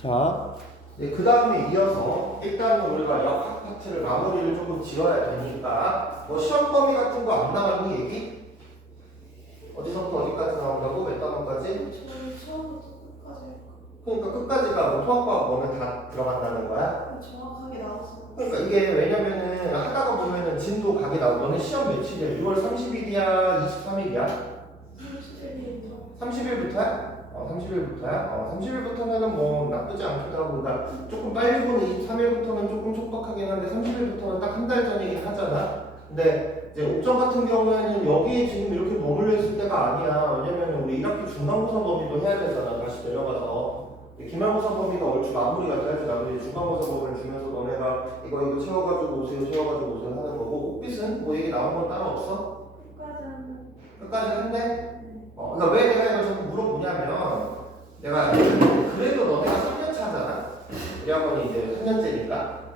자, 그 다음에 이어서 일단은 우리가 역학 파트를 마무리를 조금 지어야 되니까 뭐 시험 범위 같은 거 안 나왔니 얘기? 어디서부터 어디까지 나온다고? 몇 단원까지? 저희 처음부터 끝까지 그러니까 끝까지가 뭐 통합과학 보면 다 들어간다는 거야? 정확하게 나왔어요. 그러니까 이게 왜냐면은 하다가 보면은 진도 각이 나오고 너는 시험 며칠이야? 6월 30일이야? 23일이야? 31일부터 30일부터야? 30일부터야? 30일부터면은 뭐 나쁘지 않기도 하고, 그러니까 조금 빨리 보는 23일부터는 조금 촉박하긴 한데 30일부터는 딱 한 달 전이긴 하잖아. 근데 이제 옥점 같은 경우에는 여기에 지금 이렇게 머물러 있을 때가 아니야. 왜냐면 우리 1학기 중간고사 범위도 해야 되잖아. 다시 내려가서. 기말고사 범위가 얼추 마무리가 돼야지 나머지 중간고사 범위를 주면서 너네가 이거 채워가지고 오세요, 채워가지고 오세요 하는 거고. 옥빛은 뭐 얘기 나온 건 따로 없어? 끝까지는 끝까지 한대? 그러니까 왜 내가 이걸 자꾸 물어보냐면 내가 그래도 너네가 3년 차잖아. 우리 학원이 이제 3년째니까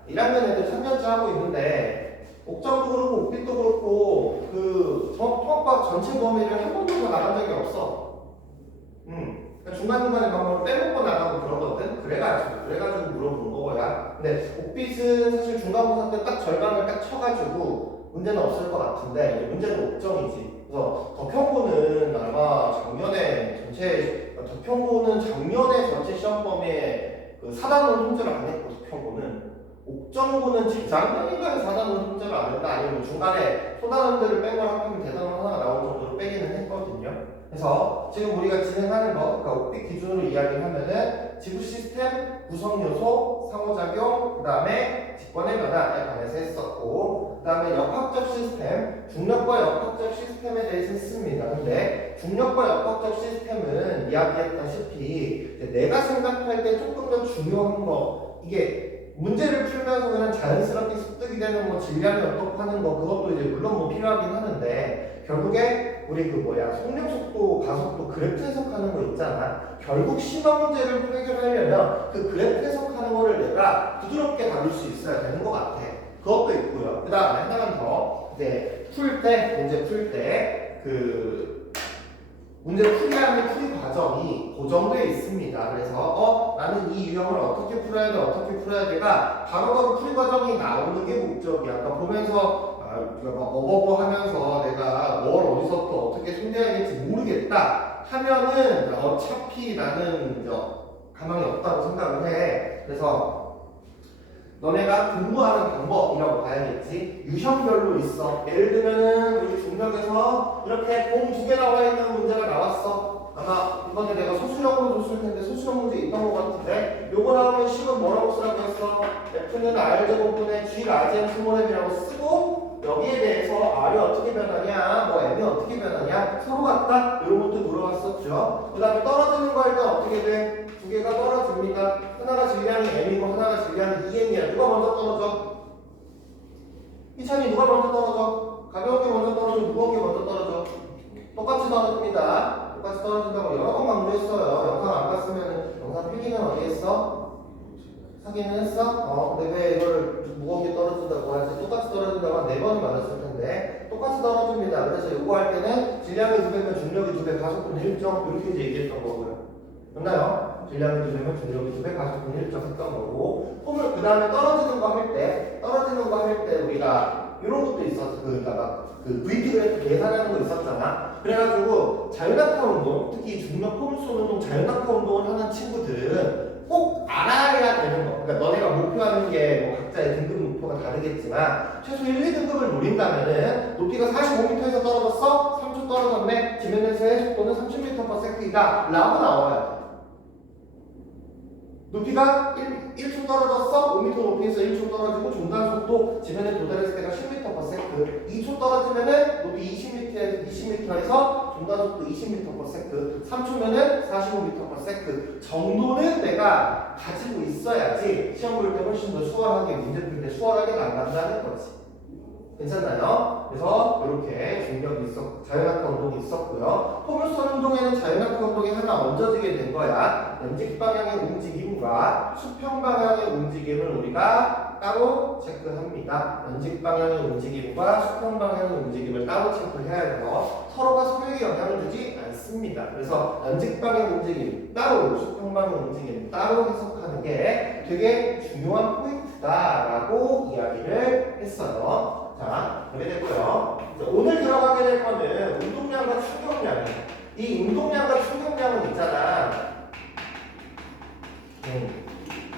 1학년 애들 3년째 하고 있는데 옥점도 그렇고 옥빛도 그렇고 그 통합과학 전체 범위를 한 번도 더 나간 적이 없어. 그러니까 중간중간에 막 빼먹고 나가고 그러거든. 그래가지고 물어본 거야. 근데 옥빛은 사실 중간고사 때 딱 절반을 딱 쳐가지고 문제는 없을 것 같은데 이제 문제는 옥점이지. 그래서 덕평고는 아마 작년에 전체 시험 범위에 그 사단원 통제를 안 했고, 덕평고는 옥점고는 재작년인가에 사단원 통제를 안 했나, 아니면 중간에 소단원들을 뺀 걸 합하면 대단원 하나가 나올 정도로 빼기는 했거든요. 그래서 지금 우리가 진행하는 거, 그러니까 옥빛 기준으로 이야기하면은 지구 시스템, 구성 요소, 상호작용, 그 다음에 직권의 변화에 관해서 했었고, 그 다음에 역학적 시스템, 중력과 역학적 시스템에 대해서 했습니다. 근데 중력과 역학적 시스템은 이야기했다시피 내가 생각할 때 조금 더 중요한 거, 이게 문제를 풀면서 그냥 자연스럽게 습득이 되는 뭐 질량이 어떻고 하는 거, 그것도 이제 물론 뭐 필요하긴 하는데 결국에 우리 속력 속도, 가속도 그래프 해석하는 거 있잖아. 결국 심화 문제를 해결하려면 그 그래프 해석하는 거를 내가 부드럽게 다룰 수 있어야 되는 것 같아. 그것도 있고요. 그 다음에 하나만 더, 이제 문제 풀 때 문제 풀이하는 풀이 과정이 고정되어 있습니다. 그래서 나는 이 유형을 어떻게 풀어야 돼가 바로바로 풀이 과정이 나오는 게 목적이야. 아까 보면서 막 하면서 내가 뭘 어디서부터 어떻게 손대야겠지 모르겠다 하면은 어차피 나는 가망이 없다고 생각을 해. 그래서 너네가 공부하는 방법이라고 봐야겠지. 유형별로 있어. 예를 들면은 우리 중력에서 이렇게 공 2개 나와 있는 문제가 나왔어. 아마 이번에 내가 소수형으로 줬을 텐데 소수형 문제 있던 것 같은데, 요거 나오면 식은 뭐라고 쓰라고 했어? F는 R제곱분의 G 라지안 스몰m이라고 쓰고, 여기에 대해서 R이 어떻게 변하냐, 뭐 M이 어떻게 변하냐, 서로 같다? 이런 것도 물어봤었죠. 그 다음에 떨어지는 거 할 때 어떻게 돼? 두 개가 떨어집니다. 하나가 질량이 M이고 하나가 질량이 2M이야. 누가 먼저 떨어져? 이찬이 누가 먼저 떨어져? 가벼운 게 먼저 떨어져? 무거운 게 먼저 떨어져? 똑같이 떨어집니다. 똑같이 떨어진다고 여러 번 강조했어요. 영상 안 봤으면 영상 필기는 어디 했어? 확인은 했어? 근데 왜 이걸 무거운 게 떨어진다고 하지? 똑같이 떨어진다고 한 4번을 맞았을 텐데 똑같이 떨어집니다. 그래서 이거 할 때는 질량이 2배면 중력이 2배, 가속분 1점 이렇게 이제 얘기했던 거고요. 맞나요? 질량이 2배면 중력이 2배, 가속분 1점 했던 거고, 폼을 그 다음에 떨어지는 거 할 때 우리가 이런 것도 있었어. 그 VT 그래프 계산하는 거 있었잖아. 그래가지고 자유낙하 운동, 특히 중력 포물선 운동, 자유낙하 운동을 하는 친구들은 꼭 알아야 되는 거. 그러니까 너네가 목표하는 게 뭐 각자의 등급 목표가 다르겠지만 최소 1, 2등급을 노린다면은 높이가 45m에서 떨어졌어? 3초 떨어졌네? 지면에서의 속도는 30m/s이다 라고 나와야 돼. 높이가 1초 떨어졌어? 5m 높이에서 1초 떨어지고 중간 속도 지면에 도달했을 때가 10m/s. 2초 떨어지면은 높이 20m에서 중간 속도 20m/s. 3초면은 45m/s 정도는 내가 가지고 있어야지 시험 볼 때 훨씬 더 수월하게, 문제 풀 때 수월하게 나간다는 거지. 괜찮나요? 그래서 이렇게 중력이 자유낙하 운동이 있었고요. 포물선 운동에는 자유낙하 운동이 하나 얹어지게 된 거야. 연직 방향의 움직임과 수평 방향의 움직임을 우리가 따로 체크합니다. 연직 방향의 움직임과 수평 방향의 움직임을 따로 체크해야 해서 서로가 서로에게 영향을 주지 않습니다. 그래서 연직 방향 움직임 따로, 수평 방향 움직임 따로 해석하는 해석하는 게 되게 중요한 포인트다라고 이야기를 했어요. 자, 그렇게 됐고요. 오늘 들어가게 될 거는 운동량과 충격량이에요. 이 운동량과 충격량은 있잖아.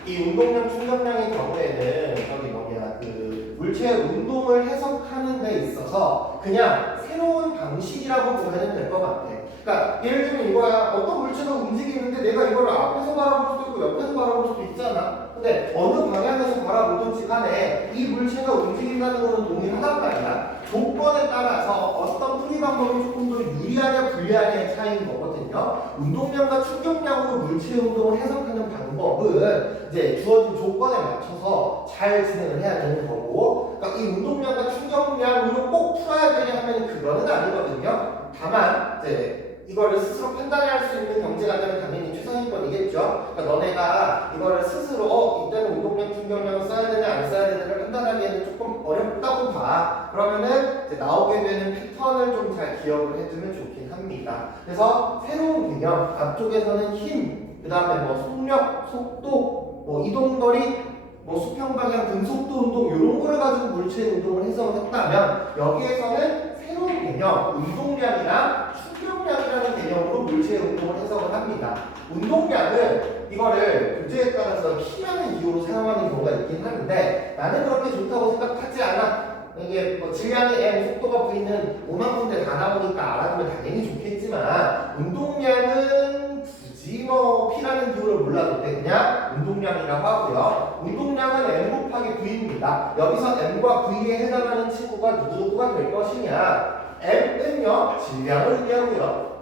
이 운동량, 충격량의 경우에는 저기 뭐냐 그 물체의 운동을 해석하는 데 있어서 그냥 새로운 방식이라고 보면 될 것 같아. 그러니까 예를 들면 이거야. 어떤 물체가 움직이는데 내가 이걸 앞에서 바라볼 수도 있고 옆에서 바라볼 수도 있잖아. 근데 어느 방향에서 바라보든지 간에 이 물체가 움직인다는 거는 동일하단 말이야. 조건에 따라서 어떤 풀이 방법이 조금 더 유리하냐 불리하냐의 차이인 거거든요. 운동량과 충격량으로 물체의 운동을 해석하는 방법은 이제 주어진 조건에 맞춰서 잘 진행을 해야 되는 거고, 그러니까 이 운동량과 충격량으로 꼭 풀어야 되냐 하면 그거는 아니거든요. 다만 이제 이거를 스스로 판단할 수 있는 경제가 되면 당연히 최상위권이겠죠. 그러니까 너네가 이거를 스스로 이때는 운동량, 충격량을 써야 되냐 안 써야 되냐를 판단하기에는 조금 어렵다고 봐. 그러면은 이제 나오게 되는 패턴을 좀 잘 기억을 해두면 좋긴 합니다. 그래서 새로운 개념, 앞쪽에서는 힘, 그 다음에 뭐 속력, 속도, 뭐 이동거리, 뭐 수평방향, 등속도 운동 이런 거를 가지고 물체의 운동을 해석을 했다면 여기에서는 새로운 개념, 운동량이나 충격량이라는 개념으로 물체의 운동을 해석을 합니다. 운동량은 이거를 교재에 따라서 키라는 기호로 사용하는 경우가 있긴 하는데 나는 그렇게 좋다고 생각하지 않아. 이게 뭐 질량이 m, 속도가 v는 5만 군데 다 나오니까 알아두면 당연히 좋겠지만 운동량은 굳이 뭐 p라는 기호를 몰라도 돼. 그냥 운동량이라고 하고요. 운동량은 m 곱하기 v입니다. 여기서 m과 v에 해당하는 친구가 누구가 될 것이냐. m은요 질량을 의미하고요.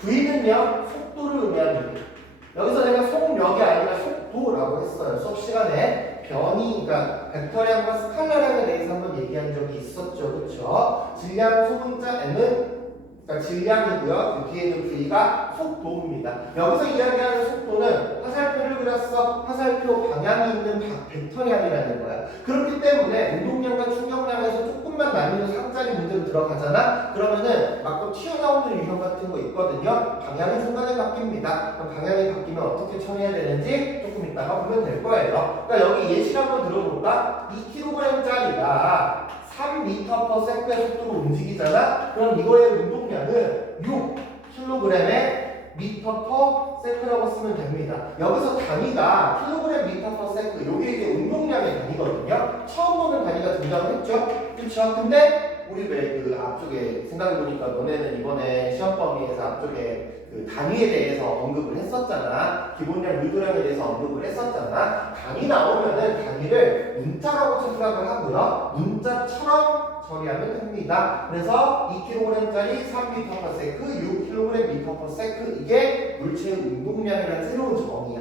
v는요 속도를 의미합니다. 여기서 내가 속력이 아니라 속도라고 했어요. 수업 시간에 변이, 그러니까 벡터량과 스칼라량에 대해서 한번 얘기한 적이 있었죠. 그렇죠? 질량 소문자 m은 그러니까 질량이고요. 그 뒤에 있는 v가 속도입니다. 여기서 이야기하는 속도는 화살표를 그렸어. 화살표 방향이 있는 벡터량이라는 거야. 그렇기 때문에 운동량과 충격량에서 조금만 나뉘는 3자리 문제로 들어가잖아. 그러면은 막 또 튀어나오는 유형 같은 거 있거든요. 방향이 중간에 바뀝니다. 그럼 방향이 바뀌면 어떻게 처리해야 되는지 조금 이따가 보면 될 거예요. 그러니까 여기 예시를 한번 들어볼까? 2kg짜리가 3m/s의 속도로 움직이잖아? 그럼 이거의 운동량은 6kg의 m/s라고 쓰면 됩니다. 여기서 단위가 kg/s, 요게 이제 운동량의 단위거든요. 처음 보는 단위가 등장했죠? 그렇죠? 근데 우리 왜 그 앞쪽에 생각해보니까 너네는 이번에 시험 범위에서 앞쪽에 그 단위에 대해서 언급을 했었잖아. 기본량, 유도량에 대해서 언급을 했었잖아. 단위 나오면은 단위를 문자라고 생각을 하고요. 문자처럼 처리하면 됩니다. 그래서 2kg짜리 3m/s, 6kg m/s 이게 물체의 운동량이라는 새로운 정의야.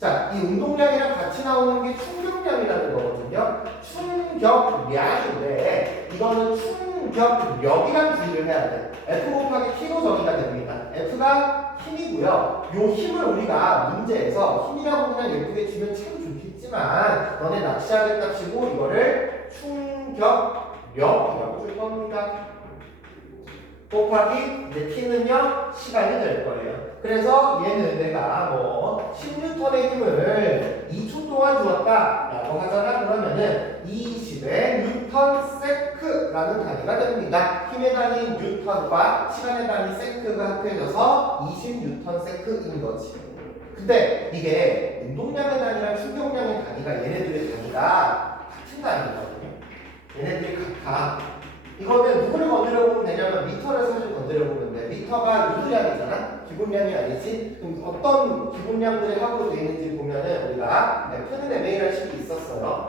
자, 이 운동량이랑 같이 나오는 게 충격량이라는 거거든요. 충격량인데 이거는 충격력이란 주의를 해야 돼. F 곱하기 T로 정의가 됩니다. F가 힘이고요. 요 힘을 우리가 문제에서 힘이라고 그냥 예쁘게 주면 참 좋겠지만 너네 낚시하겠다 치고 이거를 충격력이라고 줄 겁니다. 곱하기 이제 T는요 시간이 될 거예요. 그래서 얘는 내가 뭐 10N의 힘을 2초 동안 주었다 라고 하잖아. 그러면은 20의 뉴턴세크라는 단위가 됩니다. 힘의 단위인 뉴턴과 시간의 단위 세크가 합해져서 20N세크인 거지. 근데 이게 운동량의 단위랑 충격량의 단위가 얘네들의 단위가 같은 단위거든요. 얘네들이 같아. 이거는 누구를 건드려 보면 되냐면 미터를 사실 건드려 보면 돼. 미터가 유도량이잖아. 기본량이 아니지. 그럼 어떤 기본량들의 합으로 되어 있는지 보면은 우리가 F는 MA라는 식이 있었어요.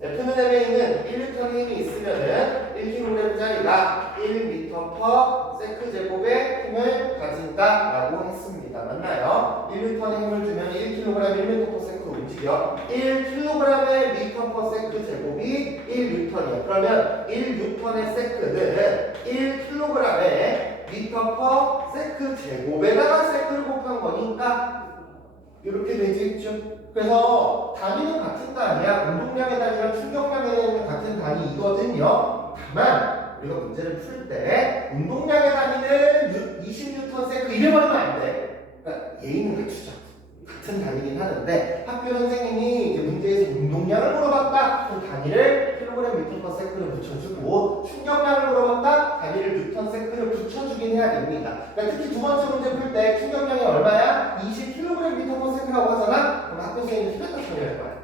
F는 MA는 1N의 힘이 있으면은 1kg짜리가 1m/s 제곱의 힘을 가진다라고 했습니다. 맞나요? 1N의 힘을 주면 1kg 1m/s 움직여. 1kg의 m/s 제곱이 1N이야. 그러면 1N의 세크는 1kg의 m/s 제곱에다가 세크를 곱한 거니까 이렇게 되겠죠. 그래서 단위는 같은 단위야. 운동량의 단위랑 충격량의 단위는 같은 단위이거든요. 다만 우리가 문제를 풀 때 운동량의 단위는 20N세크 이래버리면 안 돼. 그러니까 예의는 갖추자. 같은 단위긴 하는데 학교 선생님이 이제 문제에서 운동량을 물어봤다. 그럼 단위를 킬로그램 미터 퍼 세컨을 붙여주고 충격량을 물어봤다. 단위를 뉴턴 세컨을 붙여주긴 해야 됩니다. 그러니까 특히 두 번째 문제 풀 때 충격량이 얼마야? 20킬로그램 미터 퍼 세컨이라고 하잖아. 그럼 학교 선생님이 틀렸다 처리할 거야.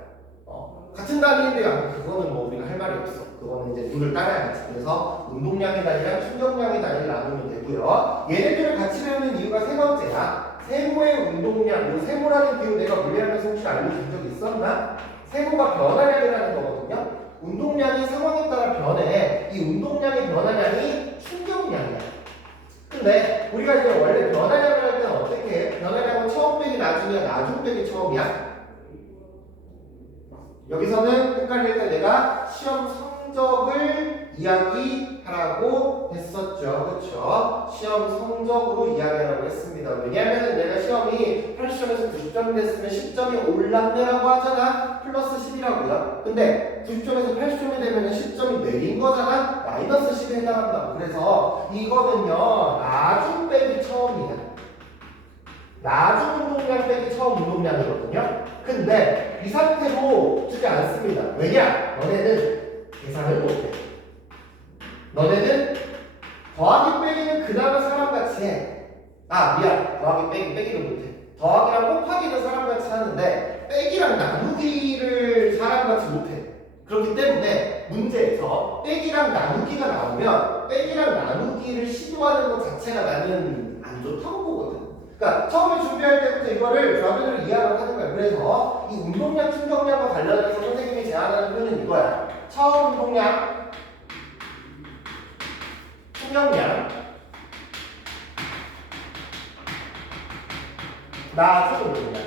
같은 단위인데 그거는 뭐 우리가 할 말이 없어. 그거는 이제 룰을 따라야지. 그래서 운동량의 단위랑 충격량의 단위를 나누면 되고요. 얘네들을 같이 배우는 이유가 세 번째야. 세모의 운동량, 이 세모라는 기호 내가 물리하면서 혹시 알려준 적 있었나? 세모가 변화량이라는 거거든요. 운동량이 상황에 따라 변해. 이 운동량의 변화량이 충격량이야. 근데 우리가 이제 원래 변화량을 할 때는 어떻게 해? 변화량은 처음 빼기 나중이야, 나중 빼기 처음이야? 여기서는 헷갈릴 때 내가 시험 성적을 이야기하라고 했었죠. 그렇죠? 시험 성적으로 이야기하라고 했습니다. 왜냐하면 내가 시험이 80점에서 90점이 됐으면 10점이 올랐네라고 하잖아. 플러스 10이라고요. 근데 90점에서 80점이 되면 10점이 내린 거잖아. 마이너스 10에 해당한다고. 그래서 이거는요. 나중 빼기 처음이야. 나중 운동량 빼기 처음 운동량이거든요. 근데 이 상태로 주지 않습니다. 왜냐? 너네는 계산을 못해. 너네는 더하기 빼기는 그나마 사람같이 해. 미안. 더하기 빼기를 못해. 더하기랑 곱하기는 사람같이 하는데 빼기랑 나누기를 사람같이 못해. 그렇기 때문에 문제에서 빼기랑 나누기가 나오면 빼기랑 나누기를 시도하는 것 자체가 나는 안 좋다고 보거든. 그러니까 처음에 준비할 때부터 이거를 좌변으로 이해하라고 하는 거야. 그래서 이 운동량, 충격량과 관련해서 선생님이 제안하는 표현은 이거야. 처음 운동량, 충격량, 나중 운동량.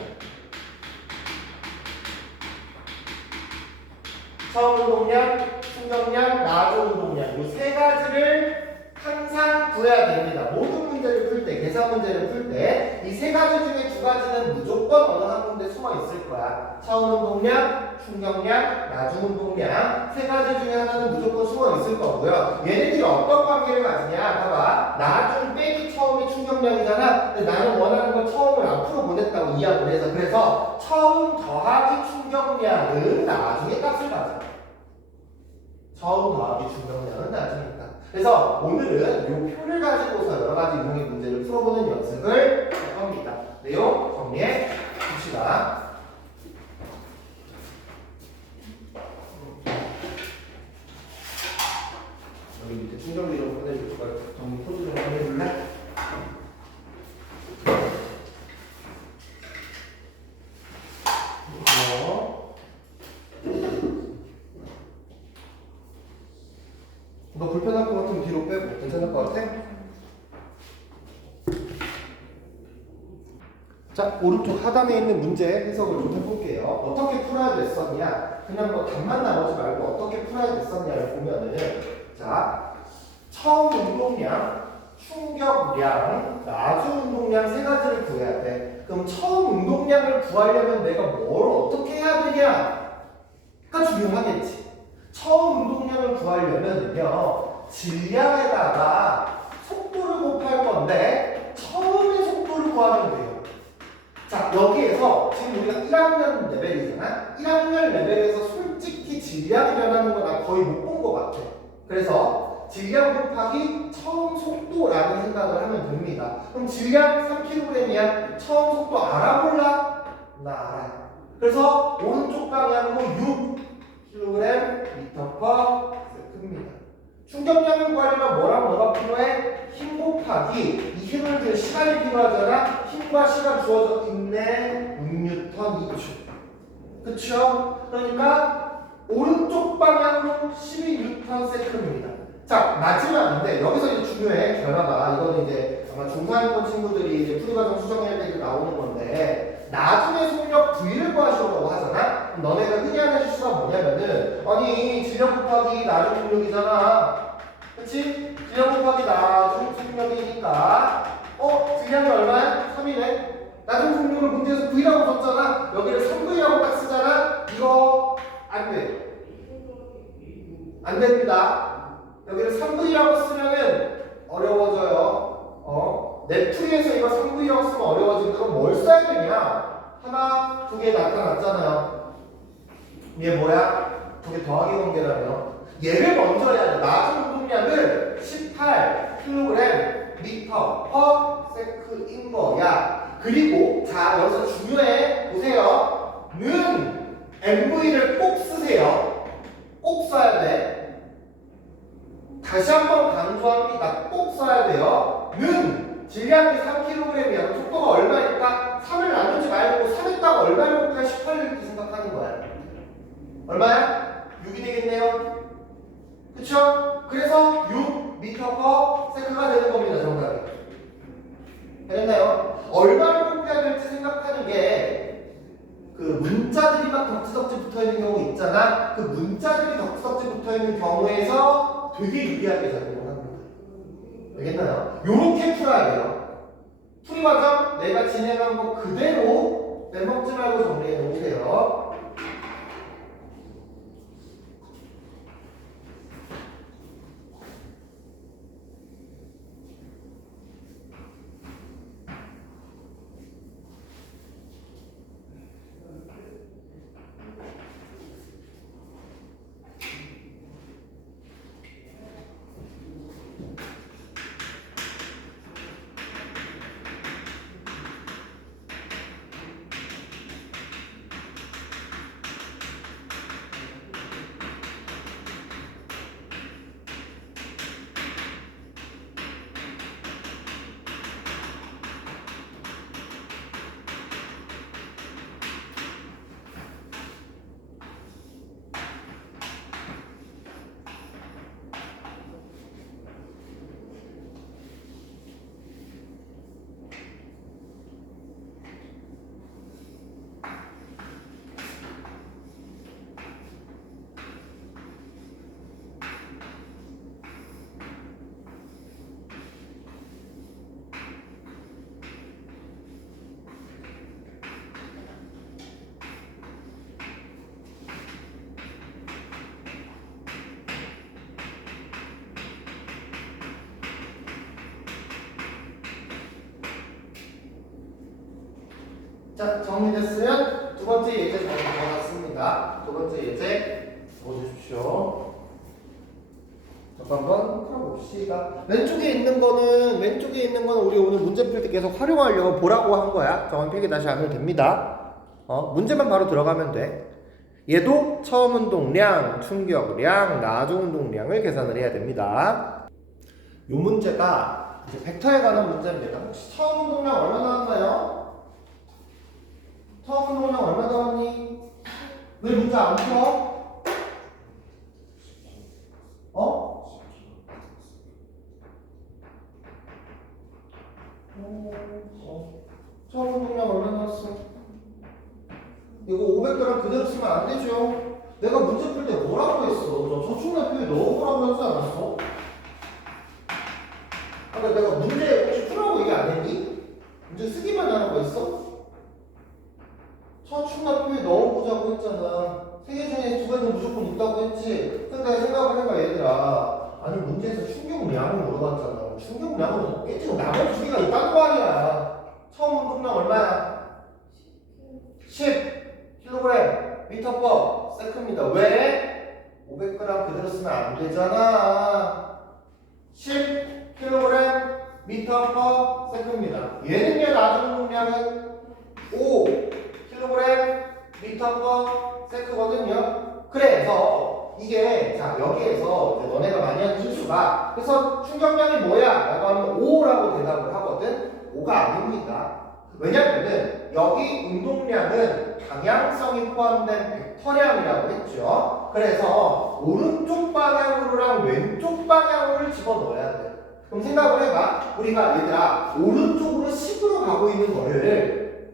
처음 운동량, 충격량, 나중 운동량. 이 세 가지를 항상 구해야 됩니다. 모든 문제를 풀 때, 계산 문제를 풀 때 이 세 가지 중에 두 가지는 무조건 어느 한 군데 숨어 있을 거야. 처음 운동량, 충격량, 나중 운동량 세 가지 중에 하나는 무조건 숨어 있을 거고요. 얘네들이 어떤 관계를 가지냐? 봐봐. 나중 빼기 처음이 충격량이잖아. 근데 나는 원하는 건 처음을 앞으로 보냈다고 이해하고 그래서 처음 더하기 충격량은 나중에 값을 가져. 처음 더하기 충격량은 나중에 값. 그래서 오늘은 이 표를 가지고서 여러 가지 유형의 문제를 풀어보는 연습을 할 겁니다. 내용 정리해 봅시다. 여기 밑에 충전기 좀 보내줄 거야. 정리 포즈 좀 보내줄래? 너 불편할 것 같으면 뒤로 빼고 괜찮을 것 같아? 자, 오른쪽 하단에 있는 문제 해석을 좀 해볼게요. 어떻게 풀어야 됐었냐? 그냥 뭐 답만 나오지 말고 어떻게 풀어야 됐었냐를 보면은 자, 처음 운동량, 충격량, 나중 운동량 세 가지를 구해야 돼. 그럼 처음 운동량을 구하려면 내가 뭘 어떻게 해야 되냐?가 중요하겠지. 처음 운동량을 구하려면요 질량에다가 속도를 곱할 건데 처음에 속도를 구하면 돼요. 자, 여기에서 지금 우리가 1학년 레벨이잖아. 1학년 레벨에서 솔직히 질량이 변하는 건 나 거의 못 본 것 같아. 그래서 질량 곱하기 처음 속도라는 생각을 하면 됩니다. 그럼 질량 3kg이야. 처음 속도 알아 몰라? 나 알아. 그래서 오른쪽 방향으로 6kg 미터 퍼 세컨입니다. 충격량을 구하려면 뭐랑 뭐가 필요해? 힘 곱하기 이 힘을 들 시간이 필요하잖아. 힘과 시간 주어져 있네. 6N 2초. 그쵸? 그러니까 오른쪽 방향으로 12N 세컨입니다. 자, 마지막인데 여기서 이제 중요해. 결과가 이거는 이제 아마 중상위권 친구들이 이제 풀이과정 수정할 때 나오는 건데 나중에 속력 V를 구하시려고 하잖아. 그럼 너네가 흔히 하는 실수가 뭐냐면은 아니 질량 곱하기 나중 속력이잖아. 그치? 질량 곱하기 나중 속력이니까 질량이 얼마야? 3이네. 나중 속력을 문제에서 V라고 줬잖아. 여기를 3V라고 딱 쓰잖아. 이거 안 돼. 안 됩니다. 여기를 3V라고 쓰면은 어려워져요. 내 풀이에서 이거 3V라고 쓰면 어려워지면 그럼 뭘 써야 되냐? 하나, 두 개 나타났잖아요. 얘 뭐야? 두 개 더하기 관계라며. 얘를 먼저 해야 돼. 나중 운동량을 18kg 미터 퍼 세크인 거야. 그리고 자 여기서 중요해. 보세요. 는 MV를 꼭 쓰세요. 꼭 써야 돼. 다시 한번 강조합니다. 꼭 써야 돼요. 는 질량이 3kg이야. 속도가 얼마일까? 3을 나누지 말고 3에다가 얼마를 곱해 18을 이렇게 생각하는 거야. 얼마야? 6이 되겠네요. 그쵸? 그래서 6m per 세크가 되는 겁니다. 정답이. 됐나요? 얼마를 곱해야 될지 생각하는 게 그 문자들이 막 덕지덕지 붙어있는 경우 있잖아. 그 문자들이 덕지덕지 붙어있는 경우에서 되게 유리하게 작용을 합니다. 알겠나요? 요렇게 풀어야 돼요. 풀이 과정 내가 진행한 거 그대로 빼먹지 말고 정리해 놓으세요. 자, 정리됐으면 두 번째 예제 잘 적어놨습니다. 두 번째 예제 적어주십시오. 한번 풀어봅시다. 왼쪽에 있는 거는 우리 오늘 문제 풀 때 계속 활용하려고 보라고 한 거야. 정원 필기 다시 하면 됩니다. 문제만 바로 들어가면 돼. 얘도 처음 운동량, 충격량, 나중 운동량을 계산을 해야 됩니다. 이 문제가 이제 벡터에 관한 문제입니다. 혹시 처음 운동량 얼마 나왔나요? 처음 운동량 얼마 나왔니? 왜 문제 안 풀어? 처음 운동량 얼마 나왔어? 이거 500g 그대로 쓰면 안 되죠? 내가 문제 풀 때 뭐라고 했어? 저축nap표에 넣어보라고 하지 않았어? 아까 내가 문제 혹시 풀라고 얘기 안 했니? 문제 쓰기만 하는 거 있어? 저축nap표에 넣어보자고 했잖아. 세 개 중에 두 개는 무조건 있다고 했지. 근데 생각을 해봐 얘들아. 아니 문제에서 충격량을 물어봤잖아. 충격량은 없겠지. 나머지 두 개가 있단 말이야. 처음 운동량 얼마야? 10kg 미터 퍼 세크입니다. 왜? 500g 그대로 쓰면 안 되잖아. 10kg 미터 퍼 세크입니다. 얘는요 나중 운동량은 5kg 미터 퍼 세크거든요. 그래서 이게 자 여기에서 이제 너네가 많이 하는 실수가 그래서 충격량이 뭐야? 라고 하면 5라고 대답을 하거든. 5가 아닙니다. 왜냐면은 여기 운동량은 방향성이 포함된 벡터량이라고 했죠. 그래서 오른쪽 방향으로랑 왼쪽 방향으로를 집어넣어야 돼. 그럼 생각을 해봐. 우리가 얘들아 오른쪽으로 10으로 가고 있는 거를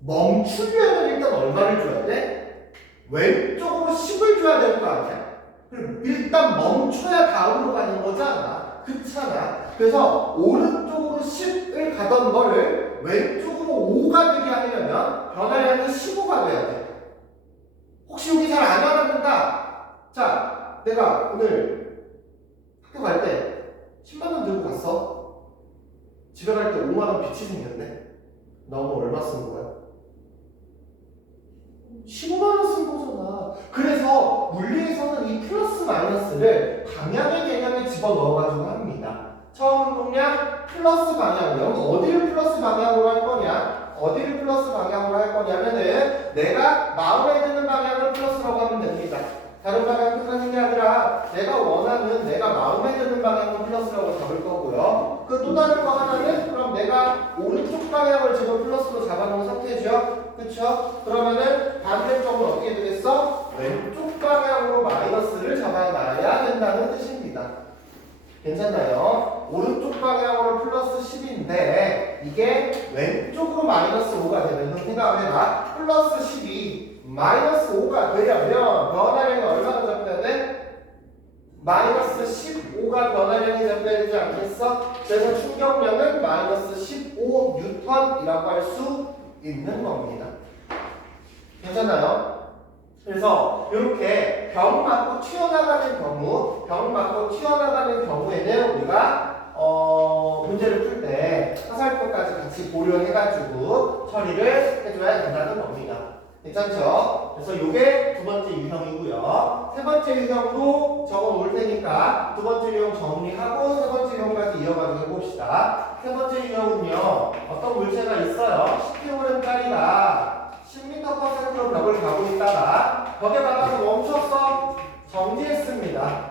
멈추려면 일단 얼마를 줘야 돼? 왼쪽으로 10을 줘야 될 거 아니야? 그럼 일단 멈춰야 다음으로 가는 거잖아. 그렇잖아. 그래서 오른쪽으로 10을 가던 거를 왼쪽으로 5가 되게 하려면 변화량이 15가 돼야 돼. 혹시 여기 잘 안 알아듣는다? 자, 내가 오늘 학교 갈 때 10만 원 들고 갔어. 집에 갈 때 5만 원 빚이 생겼네. 나 오늘 얼마 쓴 거야? 15만 원 쓴 거잖아. 그래서 물리에서는 이 플러스 마이너스를 방향의 개념에 집어넣어가지고 합니다. 처음 운동량 플러스 방향이요. 어디를 플러스 방향으로 할 거냐? 어디를 플러스 방향으로 할 거냐면은 내가 마음에 드는 방향을 플러스라고 하면 됩니다. 다른 방향 뜻하는 게 아니라 내가 원하는 내가 마음에 드는 방향을 플러스라고 잡을 거고요. 그 또 다른 거 하나는 그럼 내가 오른쪽 방향을 지금 플러스로 잡아놓은 상태죠. 그쵸? 그러면은 반대쪽은 어떻게 되겠어? 왼쪽 방향으로 마이너스를 잡아놔야 된다는 뜻입니다. 괜찮나요? 오른쪽 방향으로 플러스 10인데 이게 왼쪽으로 마이너스 5가 되면 생각을 해봐. 플러스 10이 마이너스 5가 되려면 변화량이 얼마나 잡혀야 돼? 마이너스 15가 변화량이 잡혀야 되지 않겠어? 그래서 충격량은 마이너스 15N이라고 할 수 있는 겁니다. 괜찮나요? 그래서 이렇게 병 맞고 튀어나가는 경우에는 우리가 문제를 풀 때 화살표까지 같이 고려해가지고 처리를 해줘야 된다는 겁니다. 괜찮죠? 그래서 이게 두 번째 유형이고요. 세 번째 유형도 적어 놓을 테니까 두 번째 유형 정리하고 세 번째 유형까지 이어가지고 해봅시다. 세 번째 유형은요, 어떤 물체가 있어요. 10kg짜리가 10m/s로 벽을 가고 있다가 벽에 박아서 멈췄어. 정지했습니다.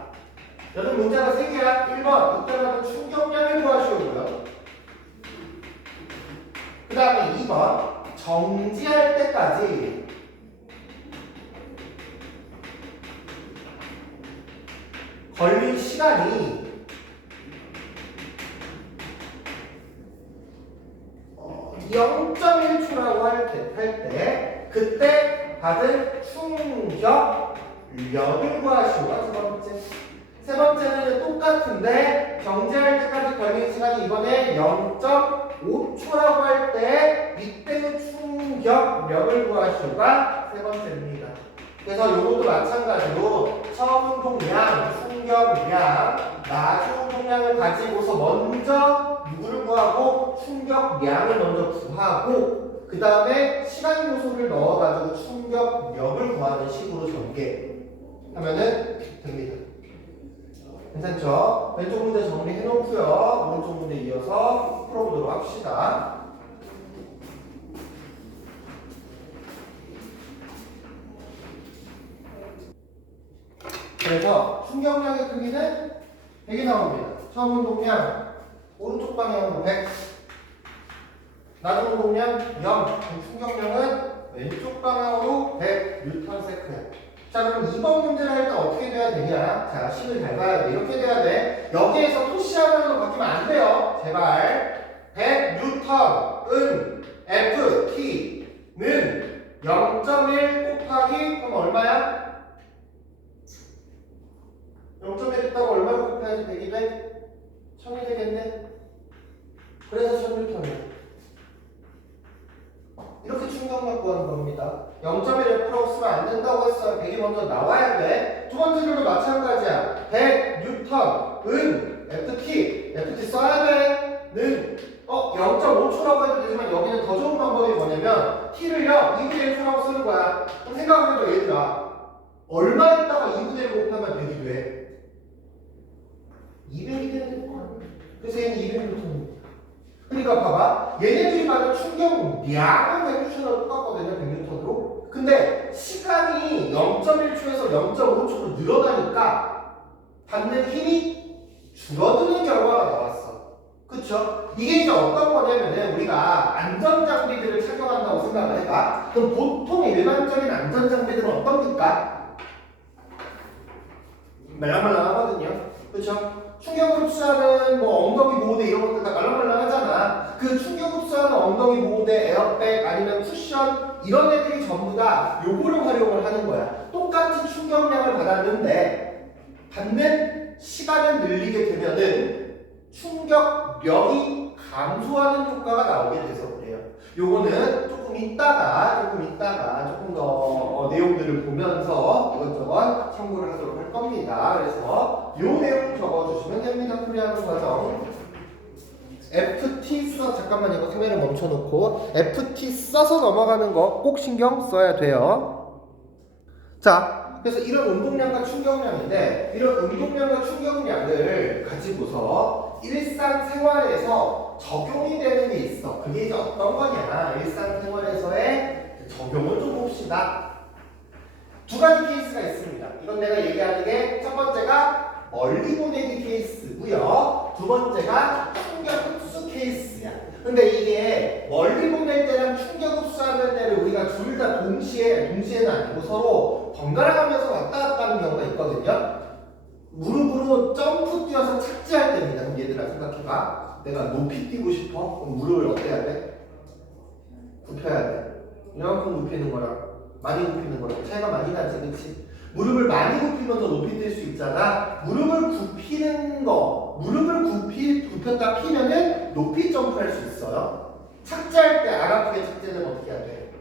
여기 문제가 3개야. 1번, 이때마다 충격량을 구하시오고요. 그 다음에 2번, 정지할 때까지 걸린 시간이 0.1초라고 할 때 그때 받은 충격력을 구하시오가 두 번째. 세 번째는 똑같은데 정지할 때까지 걸린 시간이 이번에 0.5초라고 할 때 이때의 충격력을 구하시오가 세 번째입니다. 그래서 이것도 마찬가지로 처음 운동량, 충격량, 나중 운동량을 가지고서 먼저 누구를 구하고 충격량을 먼저 구하고 그 다음에 시간 요소를 넣어가지고 충격력을 구하는 식으로 전개하면은 됩니다. 괜찮죠? 왼쪽 문제 정리해 놓고요. 오른쪽 문제 이어서 풀어보도록 합시다. 그래서 충격량의 크기는 100이 나옵니다. 처음 운동량 오른쪽 방향으로 100, 나중 운동량 0, 충격량은 왼쪽 방향으로 100Nm. 자, 그럼 2번 문제를 할 때 어떻게 돼야 되냐? 자, 식을 잘 봐야 돼. 이렇게 돼야 돼. 여기에서 토시하면서 바뀌면 안 돼요. 제발. 100N은 FT는 0.1 곱하기 그럼 얼마야? 0.1 했다고 얼마를 곱해야지 100이 돼? 1000이 되겠네? 그래서 1000N이야. 이렇게 충격력 구하는 겁니다. 0.1F라고 쓰면 안 된다고 했어요. 100이 먼저 나와야 돼. 두 번째 줄도 마찬가지야. 100N은 FT 써야 돼. 는 0.5초라고 해도 되지만 여기는 더 좋은 방법이 뭐냐면 T를요 2분의 1초라고 쓰는 거야. 그럼 생각을 해도 얘들아 얼마에다가 2분의 1 곱하면 100이 돼? 200이 되는 거야. 그래서 얘는 200N입니다. 그러니까 봐봐. 얘네들이 받은 충격량은 100N으로 똑같거든요. 100N으로. 근데 시간이 0.1초에서 0.5초로 늘어나니까 받는 힘이 줄어드는 결과가 나왔어. 그쵸? 이게 이제 어떤 거냐면은 우리가 안전장비들을 착용한다고 생각을 해봐. 그럼 보통 일반적인 안전장비들은 어떤 겁니까? 말랑말랑하거든요. 그쵸? 충격 흡수하는 뭐 엉덩이 보호대 이런 것들 다 말랑말랑하잖아. 그 충격 흡수하는 엉덩이 보호대, 에어백 아니면 쿠션 이런 애들이 전부 다 요거를 활용을 하는 거야. 똑같이 충격량을 받았는데 받는 시간을 늘리게 되면은 충격력이 감소하는 효과가 나오게 돼서 그래요. 요거는 조금 이따가 조금 더 내용들을 보면서 이것저것 참고를 하도록 할 겁니다. 그래서 요 내용 적어주시면 됩니다. 풀이하는 과정. FT 써 잠깐만 이거 카메라 멈춰놓고 FT 써서 넘어가는 거 꼭 신경 써야 돼요. 자, 그래서 이런 운동량과 충격량인데 이런 운동량과 충격량을 가지고서 일상생활에서 적용이 되는 게 있어. 그게 이제 어떤 거냐? 일상생활에서의 적용을 좀 봅시다. 두 가지 케이스가 있습니다. 이건 내가 얘기하는 게 첫 번째가 멀리 보내기 케이스고요. 두 번째가 충격 흡수 케이스야. 근데 이게 멀리 보낼 때랑 충격 흡수하는 때를 우리가 둘 다 동시에는 아니고 서로 번갈아 가면서 왔다 갔다 하는 경우가 있거든요. 무릎으로 점프 뛰어서 착지할 때입니다. 그럼 얘들아 생각해봐. 내가 높이 뛰고 싶어? 그럼 무릎을 어떻게 해야 돼? 굽혀야 돼. 이만큼 굽히는 거랑 많이 굽히는 거랑 차이가 많이 나지, 그치? 무릎을 많이 굽히면 더 높이 뛸 수 있잖아. 무릎을 굽히는 거, 무릎을 굽혔다 피면은 높이 점프할 수 있어요. 착지할 때 안 아프게 착지하려면 어떻게 해야 돼?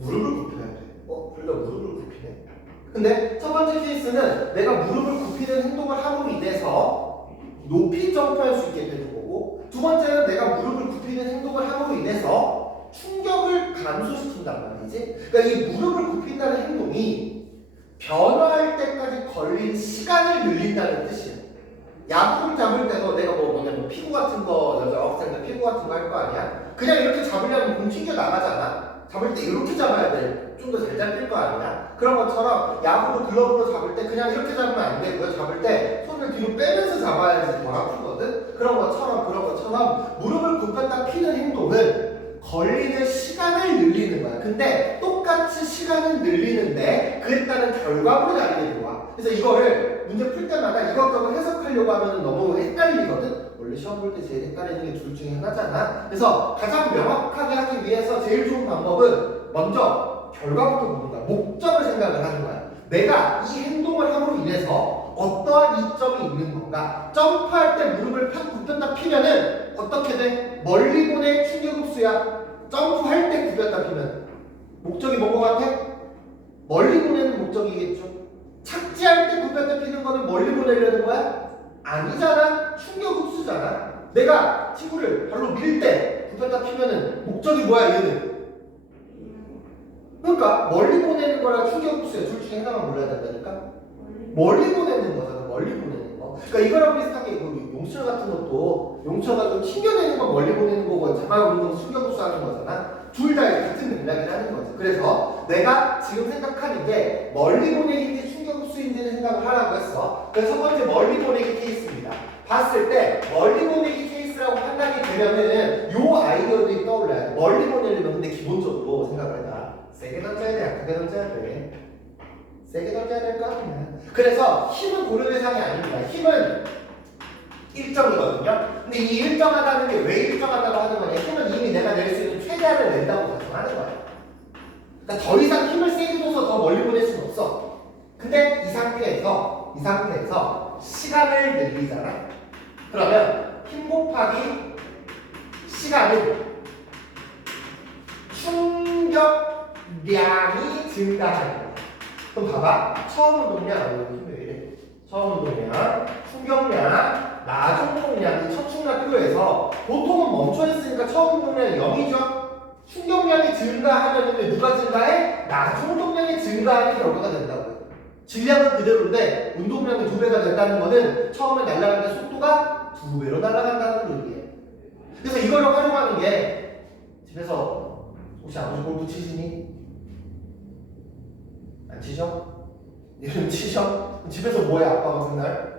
무릎을 굽혀야 돼. 둘 다 무릎을 굽히네. 근데 첫 번째 케이스는 내가 무릎을 굽히는 행동을 함으로 인해서 높이 점프할 수 있게 되는 거고, 두 번째는 내가 무릎을 굽히는 행동을 함으로 인해서 충격을 감소시킨단 말이지. 그러니까 이 무릎을 굽힌다는 행동이 변화할 때까지 걸린 시간을 늘린다는 뜻이야. 야구를 잡을 때도 내가 뭐냐면 피구 같은 거, 여자 학생들 피구 같은 거 할 거 아니야? 그냥 이렇게 잡으려면 공 튕겨 나가잖아. 잡을 때 이렇게 잡아야 돼. 좀 더 잘 잡힐 거 아니야? 그런 것처럼 야구도 글러브로 잡을 때 그냥 이렇게 잡으면 안 되고요. 잡을 때 손을 뒤로 빼면서 잡아야지 더 아프거든? 그런 것처럼 무릎을 굽혔다 피는 행동은 걸리는 시간을 늘리는 거야. 근데 똑같이 시간을 늘리는데 그에 따른 결과물이 다르게 들어와. 그래서 이거를 문제 풀 때마다 이것저것 해석하려고 하면 너무 헷갈리거든. 원래 시험 볼 때 제일 헷갈리는 게 둘 중에 하나잖아. 그래서 가장 명확하게 하기 위해서 제일 좋은 방법은 먼저 결과부터 보는 거야. 목적을 생각을 하는 거야. 내가 이 행동을 함으로 인해서 어떠한 이점이 있는 건가? 점프할 때 무릎을 팍 굽혔다 피면은 어떻게 돼? 멀리 보내 충격 흡수야. 점프할 때 굽혔다 피면 목적이 뭔 것 같아? 멀리 보내는 목적이겠죠. 착지할 때 굽혔다 피는 거는 멀리 보내려는 거야? 아니잖아. 충격 흡수잖아. 내가 친구를 발로 밀 때 굽혔다 피면은 목적이 뭐야 얘는? 그러니까 멀리 보내는 거랑 충격 흡수야. 둘 중에 하나만 몰라야 된다니까? 멀리 보내는 거잖아. 멀리 보내는 거. 그러니까 이거랑 비슷하게 용철 같은 것도 용철가 좀 튕겨내는 건 멀리 보내는 거고 자막 오는 건 충격 흡수하는 거잖아. 둘 다 같은 맥락을 하는 거지. 그래서 내가 지금 생각하는 게 멀리 보내기인지 충격 흡수인지를 생각을 하라고 했어. 그래서 첫 번째 멀리 보내기 케이스입니다. 봤을 때 멀리 보내기 케이스라고 판단이 되면은 요 아이디어들이 떠올라야 돼. 멀리 보내려면 근데 기본적으로 생각을 해봐. 세게 던져야 돼? 약하게 던져야 돼? 세게 던져야 될 거 아니야. 그래서 힘은 고려 대상이 아닙니다. 힘은 일정이거든요. 근데 이 일정하다는 게 왜 일정하다고 하는 거냐? 힘은 이미 내가 낼 수 있는 최대한을 낸다고 가정하는 거야. 그러니까 더 이상 힘을 세게 줘서 더 멀리 보낼 수는 없어. 근데 이 상태에서 시간을 늘리잖아. 그러면 힘 곱하기 시간은 충격량이 증가하는 거야. 그럼 봐봐. 처음 운동량, 처음 운동량, 충격량, 나중동량이 척충락표에서 보통은 멈춰있으니까 처음 운동량이 0이죠. 충격량이 증가하면 누가 증가해? 나중동량이 증가하는 결과가 된다고요. 질량은 그대로인데 운동량이 2배가 된다는 거는 처음에 날아갈 때 속도가 2배로 날아간다는 걸 얘기해. 그래서 이걸 활용하는 게 집에서 혹시 아버지 골프 치시니? 안 치셔? 얘는 치셔? 집에서 뭐해 아빠가 그날?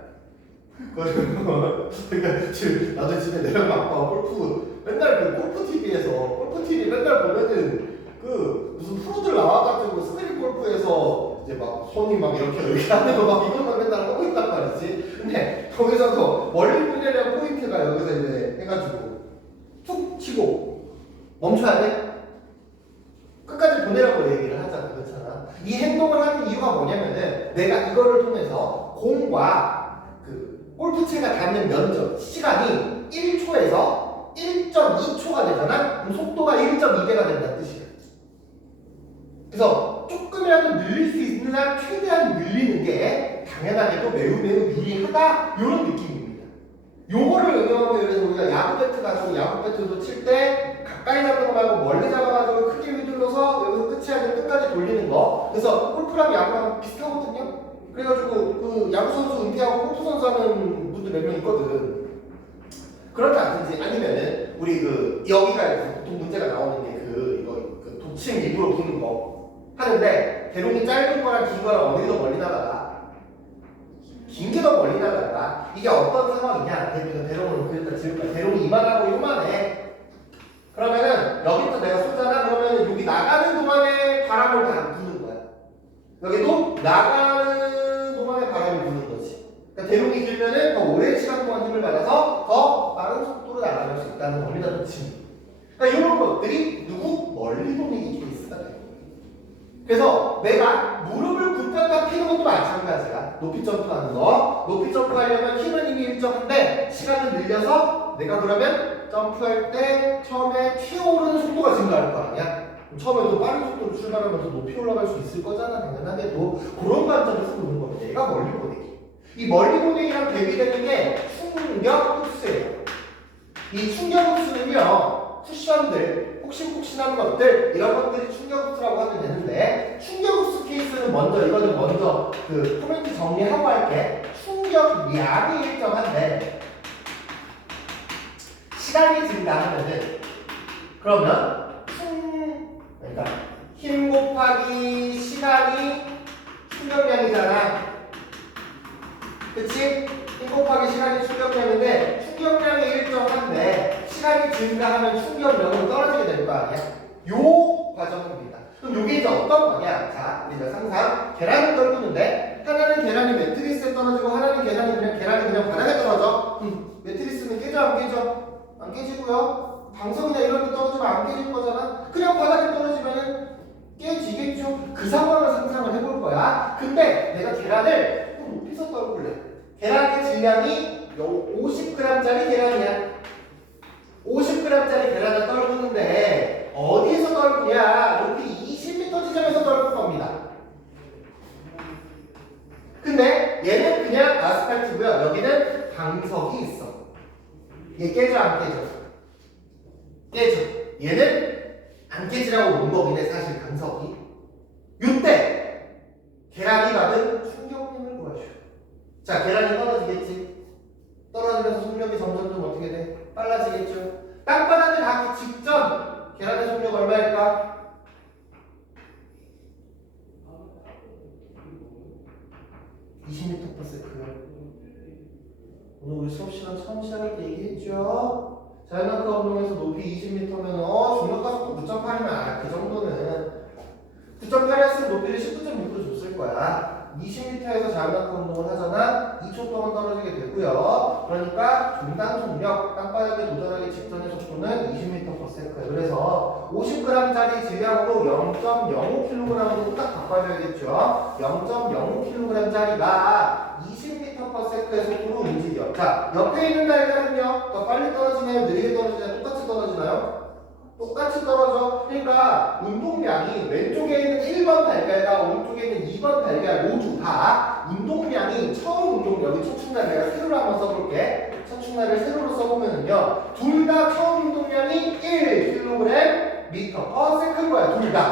그러니까 지금 나도 집에 내려가면 아빠가 골프 맨날 그 골프 TV 맨날 보면은 그 무슨 프로들 나와가지고 스크린 골프에서 이제 막 손이 막 이렇게 하는 거 막 이것만 맨날 하고 있단 말이지. 근데 거기서도 멀리 보내려는 포인트가 여기서 이제 해가지고 툭 치고 멈춰야 돼? 끝까지 보내라고 얘기를 하잖아. 그렇잖아. 이 행동을 하는 이유가 뭐냐면은 내가 이거를 통해서 공과 그 골프채가 닿는 면적 시간이 1초에서 1.2초가 되잖아? 그럼 속도가 1.2배가 된다는 뜻이야. 그래서 조금이라도 늘릴 수 있는 한 최대한 늘리는 게 당연하게도 매우 유리하다 이런 느낌입니다. 요거를 응용하기 위해서 우리가 야구 배트 가지고 야구 배트도 칠 때 가까이 잡는 거 말고 멀리 잡아가지고 크게 휘둘러서 여기서 끝이 아니라 끝까지 돌리는 거. 그래서 골프랑 야구랑 비슷하거든요. 그래가지고 그 야구 선수 은퇴하고 골프 선수 하는 분들 몇 명 있거든. 그렇지 않든지 아니면은 우리 그 여기가 보통 문제가 나오는 게 그 독침 입으로 부는 거 하는데 대롱이 짧은 거랑 긴 거랑 어디 더 멀리 나가가? 긴 게 더 멀리 나가가. 이게 어떤 상황이냐? 대롱은 그랬다 지금까지 대롱이 이만하고 요만해. 그러면은 여기부터 내가 쏘잖아. 그러면은 여기 나가는 동안에 바람을 다 부는 거야. 여기도 나가는 동안에 바람을 부는 거지. 그러니까 대롱이 길면은 더 오랜 시간 동안 힘을 받아서 더 빠른 속도로 날아갈 수 있다는 겁니다. 독침. 그러니까 이런 것들이 누구? 멀리 보내기 케이스가 돼요. 그래서 내가 무릎을 굽혔다 피는 것도 마찬가지야. 높이 점프하는 거. 높이 점프하려면 힘은 이미 일정한데 시간을 늘려서 내가 그러면 점프할 때 처음에 튀어오르는 속도가 증가할 거 아니야? 처음에도 빠른 속도로 출발하면서 높이 올라갈 수 있을 거잖아. 당연하게도 그런 관점에서 보는 겁니다. 얘가 멀리 보내기. 이 멀리 보내기랑 대비되는 게 충격 흡수예요. 이 충격 흡수는요. 쿠션들, 폭신폭신한 것들 이런 것들이 충격 흡수라고 하면 되는데 충격 흡수 케이스는 이거는 먼저 그 코멘트 정리하고 할게. 충격량이 일정한데 시간이 증가하면은 그러면 그러니까 힘 곱하기 시간이 충격량이잖아. 그치? 힘 곱하기 시간이 충격량인데 충격량이 일정한데 시간이 증가하면 충격량은 떨어지게 될 거 아니야? 요 과정입니다. 그럼 요게 이제 어떤 거냐? 자, 우리가 항상 계란을 떨구는데 하나는 계란이 매트리스에 떨어지고 하나는 계란이 그냥 바닥에 떨어져. 매트리스는 깨져 안 깨져? 안 깨지고요. 방석이나 이런 데 떨어지면 안 깨질 거잖아. 그냥 바닥에 떨어지면은 깨지겠죠. 그 상황을 상상을 해볼 거야. 근데 내가 계란을 좀 높이서 떨굴래. 계란의 질량이 50g짜리 계란이야. 50g짜리 계란을 떨구는데 어디에서 떨구냐? 높이 20m 지점에서 떨굴 겁니다. 근데 얘는 그냥 아스팔트고요. 여기는 방석이 있어. 얘 깨져 안 깨져? 깨져. 얘는 안 깨지라고 놓은 거긴 해. 사실 방석이. 이때 계란이 받은 충격량을 구하셔. 자, 계란이 떨어지겠지. 떨어지면서 속력이 점점 좀 어떻게 돼? 빨라지겠죠. 땅바닥을 닿기 직전 계란의 속력 얼마일까? 20m/s. 오늘 우리 수업 시간 처음 시작할 때 얘기했죠. 자연학과 운동에서 높이 20m면 중력가속도 9.8이면 그 정도는 9.8이었으면 높이를 19.6로 줬을 거야. 20m에서 자연학과 운동을 하잖아. 2초 동안 떨어지게 되고요. 그러니까 중단 속력 땅바닥에 도달하기 직전의 속도는 20m/s예요. 그래서 50g짜리 질량으로 0.05kg으로 딱 바꿔줘야겠죠. 0.05kg짜리가 20m/s의 속도로 움직여. 자, 옆에 있는 달걀은요. 더 빨리 떨어지나요? 느리게 떨어지나요? 똑같이 떨어지나요? 똑같이 떨어져. 그러니까 운동량이 왼쪽에 있는 1번 달걀과 오른쪽에 있는 2번 달걀 모두 다 운동량이 처음 운동량이 척축날 내가 세로로 한번 써볼게. 척축날을 세로로 써보면은요. 둘 다 처음 운동량이 1kg/m인 거야. 둘 다.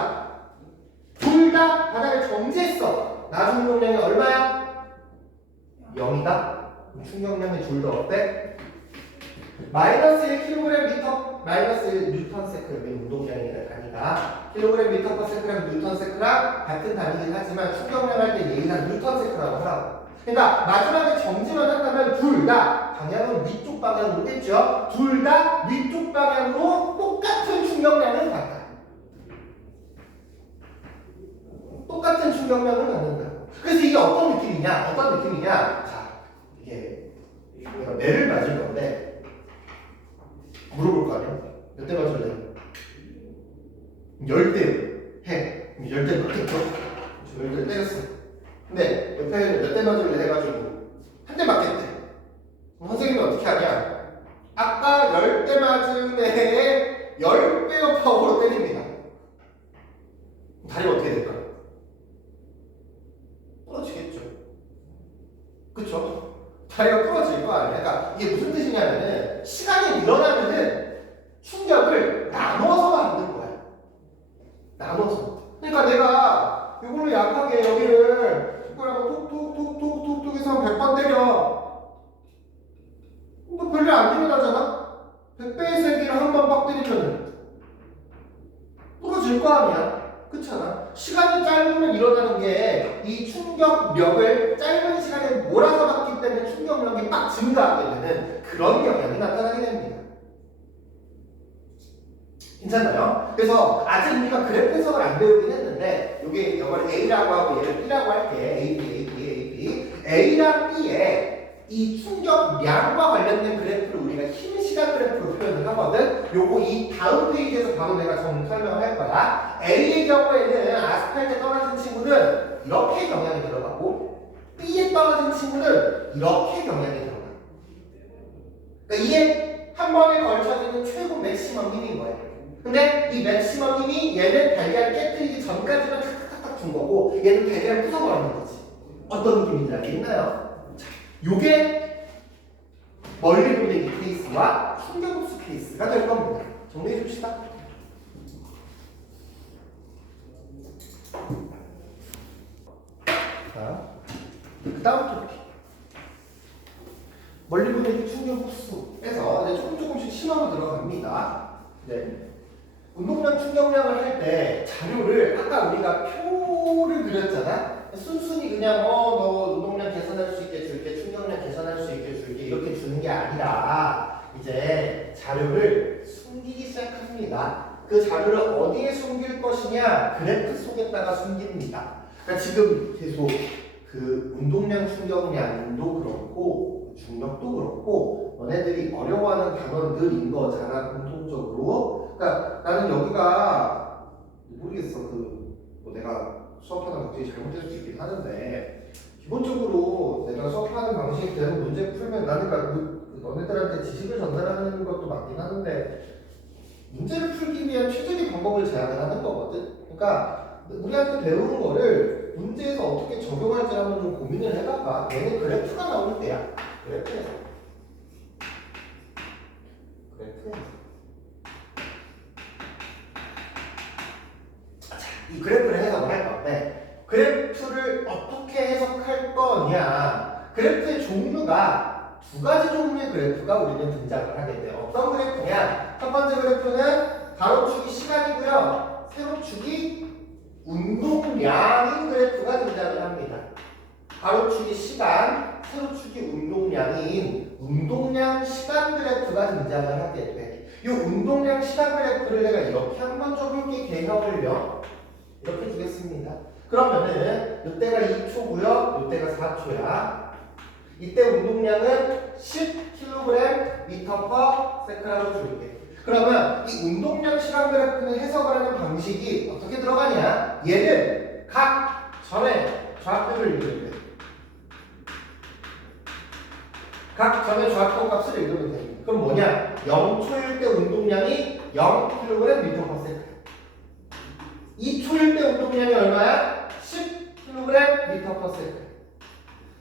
둘 다 바닥에 정지했어. 나중 운동량이 얼마야? 0이다. 충격량이 둘 다 어때? 마이너스 1kg/m 마이너스 1Nm 운동량이니까 kg/m/s랑 Nm랑 같은 단위긴 하지만 충격량 할 때 얘기한 Nm라고 하라고. 그러니까 마지막에 정지만 한다면 둘 다 방향은 위쪽 방향으로 오겠죠. 둘 다 위쪽 방향으로 똑같은 충격량을 받다. 똑같은 충격량을 받는다. 그래서 이게 어떤 느낌이냐? 자, 이게 내가 매를 맞을 건데 물어볼 거 아니야? 몇 대 맞을래? 10대 해. 10대 맞겠죠? 10대 때렸어. 근데 옆에 몇 대 맞을래 해가지고 한 대 맞겠대. 그럼 선생님이 어떻게 하냐? 아까 10대 맞은 애에 10배의 파워로 때립니다. 다리가 어떻게 될까? 떨어지겠죠. 그쵸? 다리가 부러질 거 아니야. 그러니까 이게 무슨 뜻이냐면은 시간이 늘어나면은 충격을 나눠서 만든 거야. 나눠서. 그러니까 내가 이걸로 약하게 여기를 손가락으로 톡톡톡톡톡 해서 한 100번 때려. 너 별로 안 일어나잖아? 100배의 세기를 한 번 빡 때리면은 부러질 거 아니야. 그렇잖아. 시간이 짧으면 일어나는 게 이 충격력을 짧은 시간에 몰아서 받기 때문에 충격력이 빡 증가하게 되는 그런 영향이 나타나게 됩니다. 괜찮나요? 그래서 아직 우리가 그래프 해석을 안 배우긴 했는데 이게 이걸 A라고 하고 얘를 B라고 할게. A, B, A, B, A, B. A랑 B에 이 충격량과 관련된 그래프를 우리가 힘 시간 그래프로 표현을 하거든. 요거 이 다음 페이지에서 바로 내가 설명할 거야. A의 경우에는 아스팔트에 떨어진 친구는 이렇게 영향이 들어가고 B에 떨어진 친구는 이렇게 영향이 들어가. 그러니까 이게 한 번에 걸쳐지는 최고 맥시멈 힘인 거예요. 근데 이 맥시멈 힘이 얘는 달걀 깨뜨리기 전까지만 탁탁탁탁 준 거고 얘는 달걀을 부숴버리는 거지. 어떤 느낌인지 알겠나요? 자, 요게 멀리 보내기 케이스와 충격흡수 케이스가 될 겁니다. 정리해 줍시다. 자, 그 다음 토픽. 멀리 보내기 충격흡수에서 이제 조금씩 심화로 들어갑니다. 네. 운동량 충격량을 할 때 자료를 아까 우리가 표를 그렸잖아. 순순히 그냥 너 운동량 계산할 수 있게 줄게, 충격량 계산할 수 있게 줄게 이렇게 주는 게 아니라 이제 자료를 숨기기 시작합니다. 그 자료를 어디에 숨길 것이냐? 그래프 속에다가 숨깁니다. 그러니까 지금 계속 그 운동량 충격량도 그렇고 중력도 그렇고 너네들이 어려워하는 단어들인 거잖아 공통적으로. 그러니까 나는 여기가 모르겠어. 뭐 내가 수업하는 방식이 잘못될 수 있긴 하는데 기본적으로 내가 수업하는 방식대로 문제 풀면 나는 너네들한테 지식을 전달하는 것도 맞긴 하는데 문제를 풀기 위한 최적의 방법을 제안을 하는 거거든. 그러니까 우리한테 배우는 거를 문제에서 어떻게 적용할지 한번 좀 고민을 해봐봐. 얘는 그래프가 나올 때야. 그래프에서. 이 그래프를 해석을 할 건데 그래프를 어떻게 해석할 거냐. 그래프의 종류가 두 가지 종류의 그래프가 우리는 등장을 하게 돼요. 어떤 그래프냐. 첫 번째 그래프는 가로축이 시간이고요. 세로축이 운동량인 그래프가 등장을 합니다. 가로축이 시간, 세로축이 운동량인 운동량 시간 그래프가 등장을 하게 돼. 이 운동량 시간 그래프를 내가 이렇게 한번 줘볼게. 개형을요. 이렇게 주겠습니다. 그러면은 이때가 2초고요. 이때가 4초야. 이때 운동량은 10kg m/s라고 줄게. 그러면 이 운동량 시간 그래프는 해석을 하는 방식이 어떻게 들어가냐? 얘는 각 전의 좌표를 읽으면 돼. 각 전의 좌표 값을 읽으면 됩니다. 그럼 뭐냐? 0초일 때 운동량이 0kg m/s. 2초일 때 운동량이 얼마야? 10kg m/s.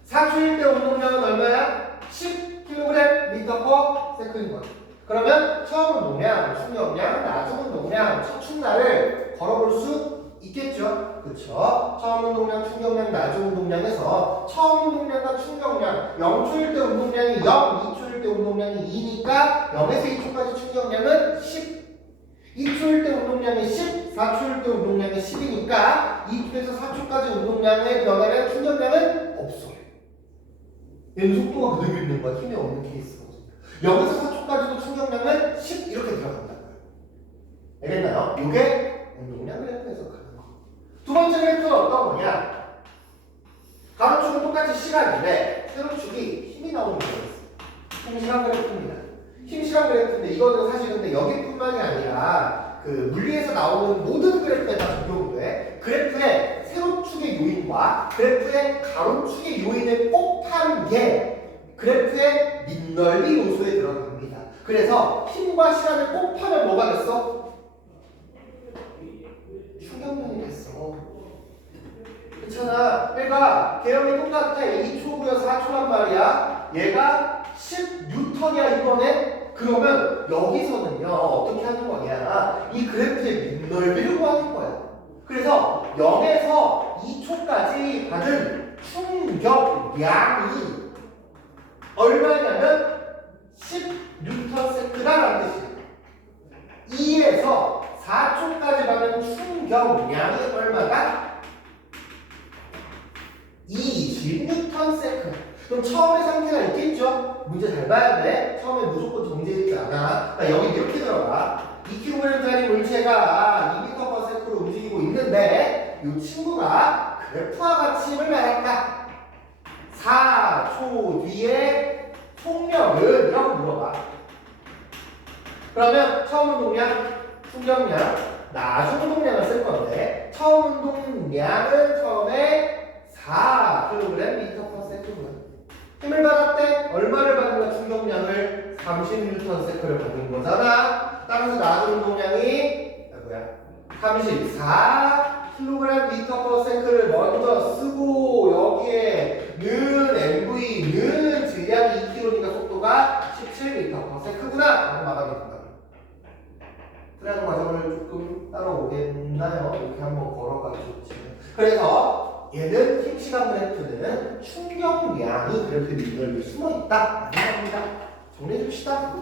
4초일 때 운동량은 얼마야? 10kg m/s인 거야. 그러면 처음 운동량, 충격량, 나중 운동량, 첫 충날을 걸어볼 수 있겠죠? 그쵸? 처음 운동량, 충격량, 나중 운동량에서 처음 운동량과 충격량 0초일 때 운동량이 0, 2초일 때 운동량이 2니까 0에서 2초까지 충격량은 10. 2초일 때 운동량이 10, 4초일 때 운동량이 10이니까 2초에서 4초까지 운동량의 변화량, 충격량은 없어요. 얘는 속도가 그대로 있는 거야. 힘이 없는 케이스거든요. 0에서 4초까지도 충격량은 10 이렇게 들어간다고요. 알겠나요? 이게 운동량 그래프 해석하는 거. 두 번째 그래프는 어떤 거냐? 가로축은 똑같이 시간인데 세로축이 힘이 나오는 거였어요. 힘 시간 그래프입니다. 힘 시간 그래프인데 이거는 사실 근데 여기뿐만이 아니라 그 물리에서 나오는 모든 그래프에 다 적용돼. 그래프의 세로축의 요인과 그래프의 가로축의 요인을 곱한 게 그래프의 밑넓이 요소에 들어갑니다. 그래서 힘과 시간을 곱하면 뭐가 됐어? 충격량이 됐어. 그렇잖아. 그러니까 개념이 똑같아. 2초고요, 4초란 말이야. 얘가 10N이야 이번에. 그러면 여기서는요 어떻게 하는 거냐, 이 그래프의 밑넓이를 구하는 거야. 그래서 0에서 2초까지 받은 충격량이 얼마냐면 10N라는 뜻이에요. 2에서 4초까지 받은 충격량이 얼마다? 20Nm. 그럼 처음에 상태가 있겠죠? 문제 잘 봐야 돼. 처음에 무조건 정제되지 않아. 그러니까 여기 이렇게 들어가. 2kg짜리 물체가 2m/s로 움직이고 있는데 이 친구가 그래프와 같이 힘을 말했다. 4초 뒤에 속력은? 이라고 물어봐. 그러면 처음 운동량, 충격량, 나중 운동량을 쓸 건데 처음 운동량은 처음에 4kg/m/s구나. 힘을 받았대. 얼마를 받은 거야? 충격량을 30N를 받는 거잖아. 따라서 나중 운동량이 34kg/m를 먼저 쓰고 여기에 는 MV는 질량이 2kg니까 속도가 17m/s구나 라고 마감이 된다. 그래도 과정을 조금 따라오겠나요? 이렇게 한번 걸어가지고 지금. 그래서 얘는 힘시간 그래프는 충격량이 그래프의 밑넓이에 숨어있다 라는 겁니다. 정리해줍시다.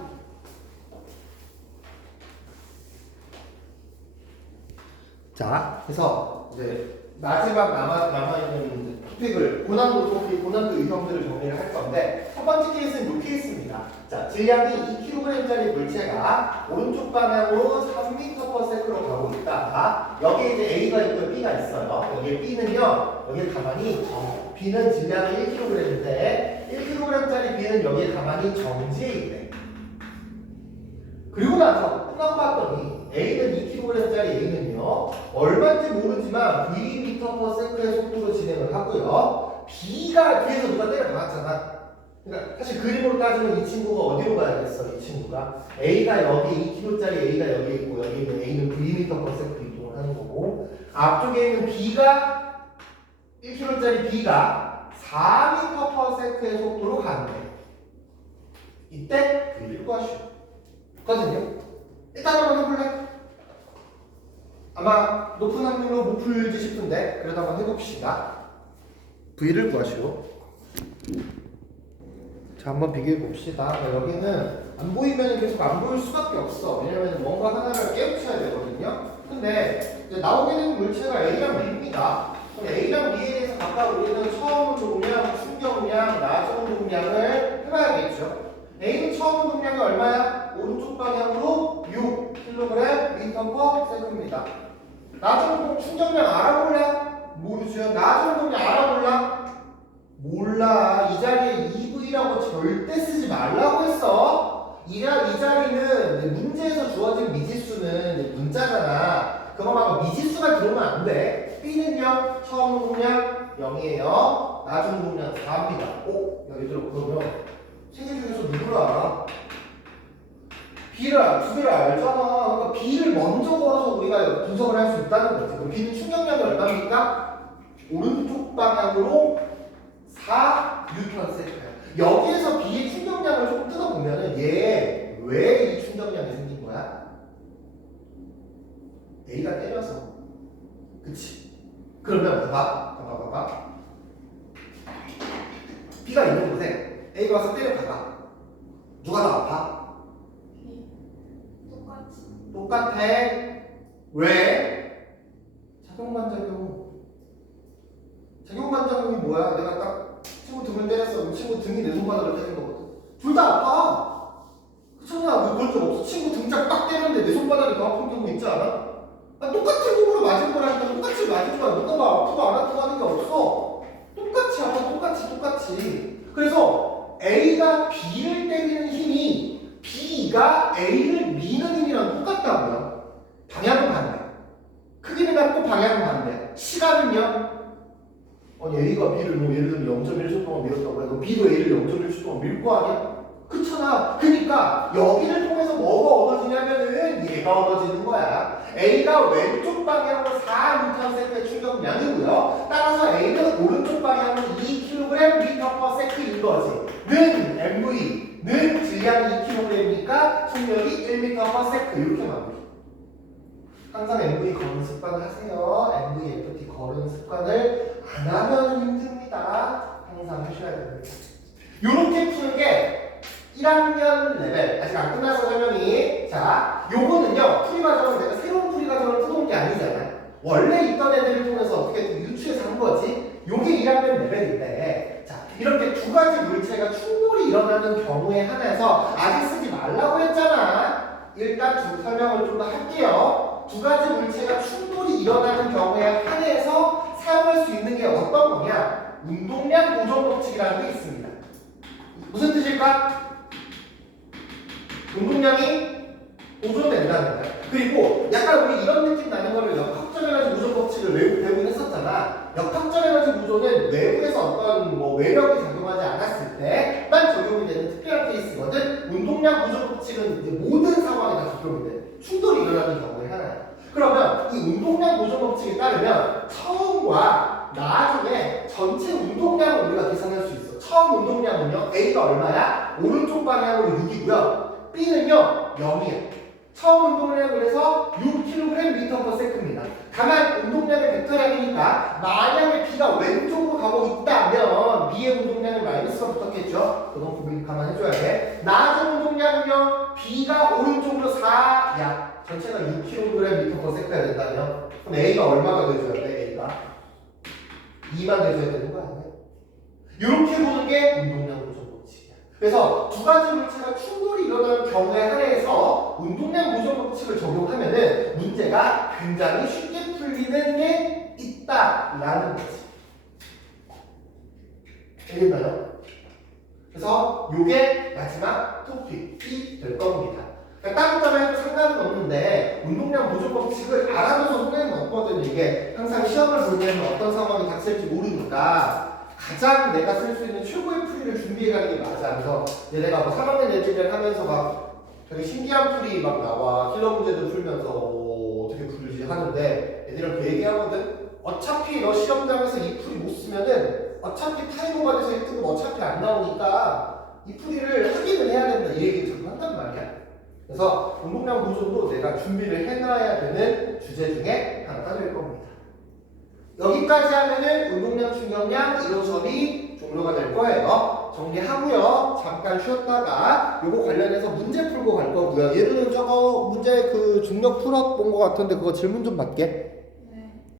자, 그래서 이제 마지막 남아있는 토픽을 고난도 토픽, 고난도 유형들을 정리를 할 건데 첫 번째 케이스는 이 케이스입니다. 자, 질량이 2kg짜리 물체가 오른쪽 방향으로 3m/s로 가고 있다. 여기에 이제 A가 있고 B가 있어요. 여기에 B는요, 여기에 가만히 B는 질량이 1kg인데 1kg짜리 B는 여기에 가만히 정지해 있네. 그리고 나서 끝나고 봤더니 A는 2kg짜리 A는요 얼마인지 모르지만 v/m의 속도로 진행을 하고요. B가 뒤에서 누가 때려 박았잖아. 그러니까 사실 그림으로 따지면 이 친구가 어디로 가야겠어? 이 친구가 A가 여기 2kg짜리 A가 여기 있고 여기 있는 A는 v/m 이동을 하는 거고 앞쪽에 있는 B가 1kg짜리 B가 4m/s의 속도로 가는데 이때 V를 구하시오. 거든요. 일단 한번 해볼래? 아마 높은 확률로 못 풀지 싶은데 그래도 한번 해봅시다. V를 구하시오. 자, 한번 비교해 봅시다. 여기는 안 보이면 계속 안 보일 수밖에 없어. 왜냐면 뭔가 하나를 깨우쳐야 되거든요. 근데 이제 나오게 되는 물체가 A랑 B입니다. 그럼 A랑 B에 대해서 각각 우리는 처음 운동량, 충격량, 나중 운동량을 해봐야겠죠. A는 처음 운동량이 얼마야? 오른쪽 방향으로 6kg/m/s입니다. 나중 운동 충격량 알아볼래? 모르죠. 나중 운동량 알아볼라? 몰라. 이 자리에 EV라고 절대 쓰지 말라고 했어. 이 자리는 문제에서 주어진 미지수는 문자잖아. 그거만 미지수가 들어오면 안 돼. B는요, 처음 운동량 0이에요. 나중 운동량 4입니다. 오, 여기 들어. 그러면 생일 중에서 누구를 알아? 두 개를 알잖아. 그러니까 B를 먼저 걸어서 우리가 분석을 할 수 있다는 거지. 그럼 B는 충격량이 얼마입니까? 오른쪽 방향으로 4Nm. 여기에서 B의 충격량을 조금 뜯어보면은 얘 왜 이 충격량이 생긴 거야? A가 때려서. 그치? 그러면 봐봐. B가 있는 곳에 A가 와서 때려 박아. 누가 더 아파? 똑같아. 왜? 작용반작용이 뭐야? 내가 딱 친구 등을 때렸어. 그럼 친구 등이 내 손바닥을 때린 거거든. 둘 다 아파. 그렇잖아. 그럴 적 없어. 친구 등짝 딱 때렸는데 내 손바닥이 더 아픈 경우 있지 않아? 똑같은 힘으로 맞은 거라니까 똑같이 맞은 거야. 누가 뭐 아프고 안 아프고 하는 게 없어. 똑같이 아파. 똑같이. 그래서 A가 B를 때리는 힘이 B가 A를 미는 힘이랑 똑같다고요. 방향은 반대. 크기는 같고 방향은 반대. 시간은요? 아니 A가 B를 뭐 예를 들면 0.1초 동안 밀었다고 해도 B도 A를 0.1초 동안 밀 거 아니야? 그렇잖아. 그러니까 여기를 통해서 뭐가 얻어지냐면은 얘가 얻어지는 거야. A가 왼쪽 방향으로 4Nm 충격량이고요. 따라서 A는 오른쪽 방향으로 2kg/m/s인 거지. 는 얘가 속력이 1m/s 이렇게 만들어. 항상 MV 거는 습관을 하세요. MVFT 거는 습관을 안 하면 힘듭니다. 항상 하셔야 됩니다. 요렇게 푸는 게 1학년 레벨. 아직 안 끝나서 설명이. 자, 요거는요. 풀이 과정은 내가 새로운 풀이 과정을 뜯어온 게 아니잖아. 원래 있던 애들을 통해서 어떻게 유추해서 한 거지. 요게 1학년 레벨인데, 자, 이렇게 두 가지 물체가 충돌이 일어나는 경우에 한해서 아직 쓰지 말라고 했잖아. 일단 설명을 좀 더 할게요. 두 가지 물체가 충돌이 일어나는 경우에 한해서 사용할 수 있는 게 어떤 거냐? 운동량 보존 법칙이라는 게 있습니다. 무슨 뜻일까? 운동량이 보존된다는 거야. 그리고 약간 우리 이런 느낌 나는 거를 역학적 에너지 보존 법칙을 배우긴 했었잖아. 역학적 에너지 보존은 외부에서 어떤 뭐 외력이 작용하지 않았을 때만 적용이 되는 특별한 케이스거든. 운동량 보존 법칙은 이제 모든 상황에 다 적용이 돼. 충돌이 일어나는 경우에 하나야. 그러면 이 운동량 보존 법칙에 따르면 처음과 나중에 전체 운동량을 우리가 계산할 수 있어. 처음 운동량은요, A가 얼마야? 오른쪽 방향으로 6이고요. B는요, 0이에요. 처음 운동량은 그래서 6kg/m입니다. 다만 운동량의 벡터량이니까 만약에 B가 왼쪽으로 가고 있다면 B의 운동량은 마이너스가 붙었겠죠? 그건 구분 감안해줘야 돼. 나중 운동량은요, B가 오른쪽으로 4야. 전체가 6kg/m야 된다면 그럼 A가 얼마가 돼줘야 돼? A가 2만 돼줘야 되는 거 아니야? 이렇게 보는 게 운동량 보존 법칙이야. 그래서 두 가지 물체가 충돌이 일어나는 경우에 한해서 운동량 보존 법칙을 적용하면은 문제가 굉장히 쉽게 풀리는 게 있다라는 거지. 알겠나요? 그래서 요게 마지막 토픽이 될 겁니다. 그러니까 다른 점에 해도 상관은 없는데 운동량 보존 법칙을 알아둬서 손해는 없거든. 이게 항상 시험을 볼 때는 어떤 상황이 닥칠지 모르니까 가장 내가 쓸 수 있는 최고의 풀이를 준비해가는 게 맞아. 그래서 얘네가 뭐 3학년 예지를 하면서 막 되게 신기한 풀이 막 나와. 킬러 문제도 풀면서 어떻게 풀지 하는데 애들이랑 그 얘기하거든. 어차피 너 시험장에서 이 풀이 못 쓰면은 어차피 타이머가 돼서 1등급 어차피 안 나오니까 이 풀이를 하기는 해야 된다. 이 얘기를 자꾸 한단 말이야. 그래서 운동량 보존도 내가 준비를 해놔야 되는 주제 중에 하나가 될 겁니다. 여기까지 하면은 운동량, 충격량, 이론 수업이 종료가 될 거예요. 정리하고요. 잠깐 쉬었다가 요거 관련해서 문제 풀고 갈 거고요. 얘는 저거 문제 그 중력 풀어 본 거 같은데 그거 질문 좀 받게.